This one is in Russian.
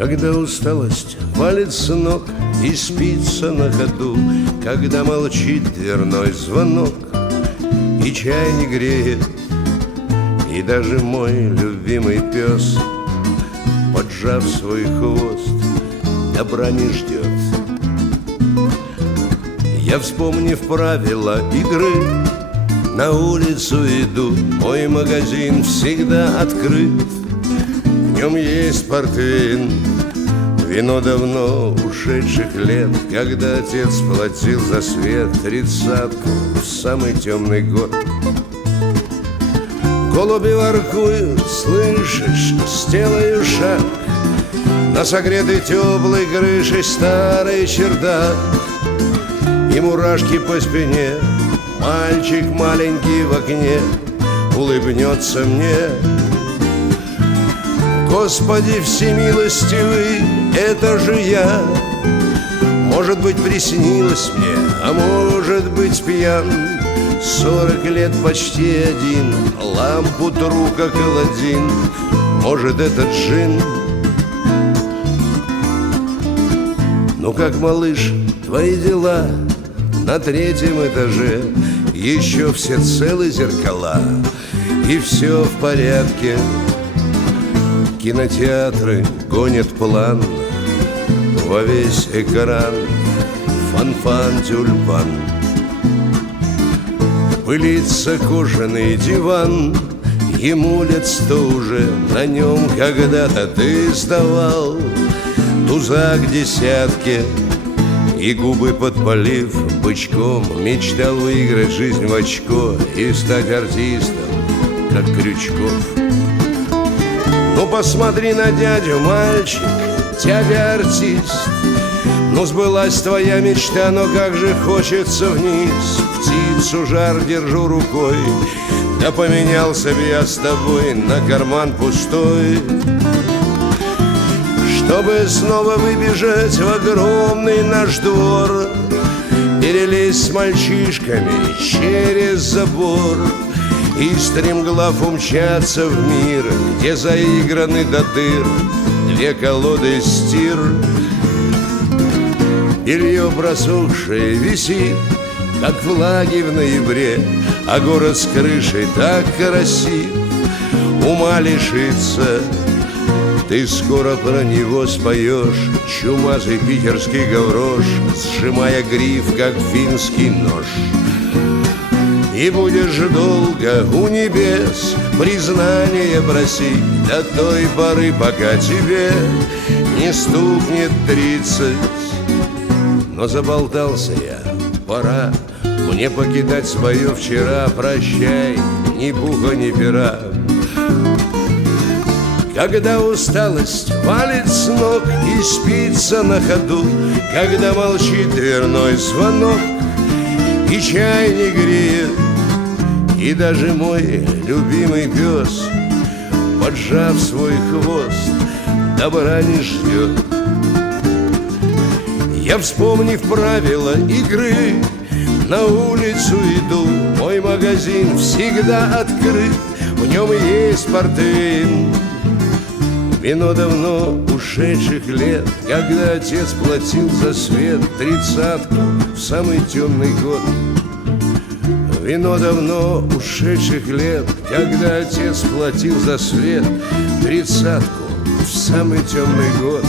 Когда усталость валит с ног и спится на ходу, когда молчит дверной звонок и чай не греет, и даже мой любимый пес, поджав свой хвост, добра не ждет. Я, вспомнив правила игры, на улицу иду, мой магазин всегда открыт. В нем есть портвейн, вино давно ушедших лет, когда отец платил за свет 30-ку в самый темный год. Голуби воркуют, слышишь, сделаю шаг на согретый теплой крышей старый чердак, и мурашки по спине. Мальчик маленький в окне улыбнется мне. Господи всемилостивый, это же я. Может быть, приснилось мне, а может быть, пьян. 40 лет почти один, лампу тру, как Аладдин. Может, это джин. Ну как, малыш, твои дела? На 3-м этаже еще все целы зеркала, и все в порядке. Кинотеатры гонят план во весь экран. Фан-фан, тюльпан. Пылится кожаный диван, ему лет 100 уже, на нем когда-то ты сдавал туза к десятке. И губы подпалив бычком, мечтал выиграть жизнь в очко и стать артистом, как Крючков. Ну посмотри на дядю, мальчик, дядя артист. Ну сбылась твоя мечта, но как же хочется вниз. Птицу жар держу рукой, да поменялся бы я с тобой на карман пустой, чтобы снова выбежать в огромный наш двор, перелезть с мальчишками через забор и стремглав умчаться в мир, где заиграны до дыр 2 колоды стир. Белье просохшее висит, как флаги в ноябре, а город с крышей так красив, ума лишится. Ты скоро про него споешь чумазый питерский гаврош, сжимая гриф, как финский нож. И будешь долго у небес признание просить до той поры, пока тебе не стукнет 30. Но заболтался я, пора мне покидать свое вчера. Прощай, ни пуха, ни пера. Когда усталость валит с ног и спится на ходу, когда молчит дверной звонок и чай не греет, и даже мой любимый пес, поджав свой хвост, добра не ждет. Я, вспомнив правила игры, на улицу иду, мой магазин всегда открыт, в нем есть портвейн, вино давно ушедших лет, когда отец платил за свет 30-ку в самый темный год. Вино давно ушедших лет, когда отец платил за свет 30-ку в самый темный год.